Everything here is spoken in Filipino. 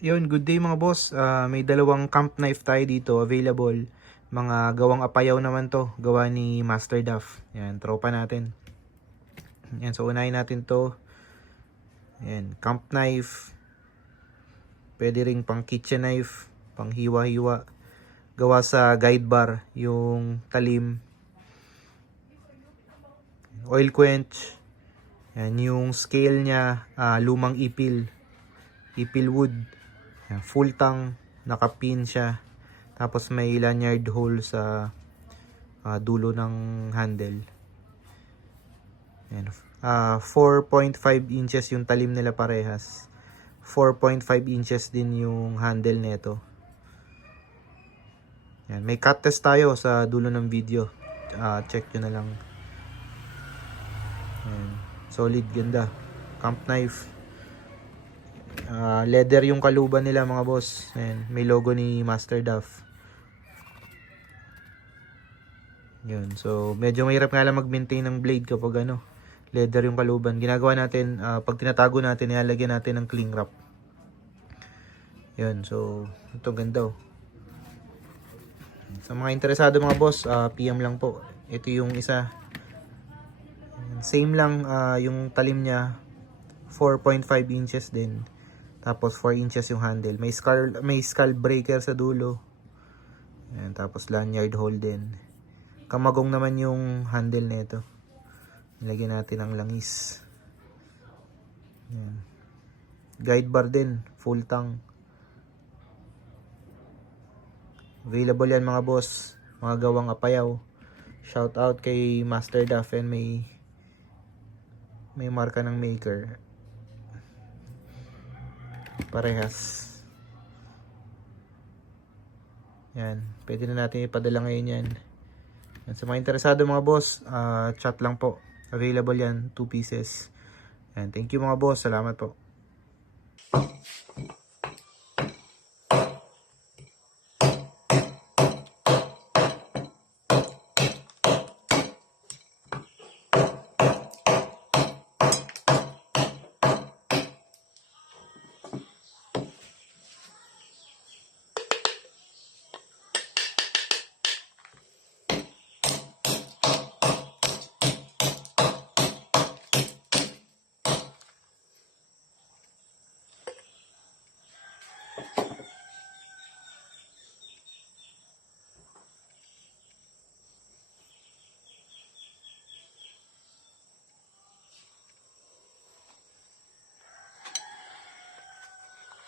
Yun, good day mga boss. May dalawang camp knife tayo dito available. Mga gawang apayaw naman to. Gawa ni Master Duff. Yan, tropa natin. Yan, so unahin natin to. Yan, camp knife. Pwede ring pang kitchen knife. Pang hiwa-hiwa. Gawa sa guide bar. Yung talim. Oil quench. Yan, yung scale niya. Lumang ipil. Ipil wood. Yan, full tang. Nakapin siya. Tapos may lanyard hole sa dulo ng handle. Ayan. 4.5 inches yung talim nila parehas. 4.5 inches din yung handle nito. Ayan. May cut test tayo sa dulo ng video. Check nyo na lang. Ayan. Solid, ganda. Camp knife. Leather yung kaluban nila mga boss. Ayan. May logo ni Master Duff. Yun. So, medyo mahirap nga lang mag-maintain ng blade kapag leather yung kaluban. Ginagawa natin, pag tinatago natin, ilalagyan natin ng cling wrap. Yun. So, ito ganda oh. Sa mga interesado mga boss, PM lang po. Ito yung isa. Same lang, yung talim niya, 4.5 inches din. Tapos 4 inches yung handle. May skull breaker sa dulo. Ayan, tapos lanyard hole din. Kamagong naman yung handle nito. Ilagyan natin ang langis. Ayan. Guide bar din, full tang. Available yan mga boss, mga gawang apayaw. Shout out kay Master Duff, and may marka ng maker. Parehas. Yan, pwede na natin ipadala ngayon yan. Sa mga interesado mga boss, chat lang po. Available yan, 2 pieces. And thank you mga boss, salamat po.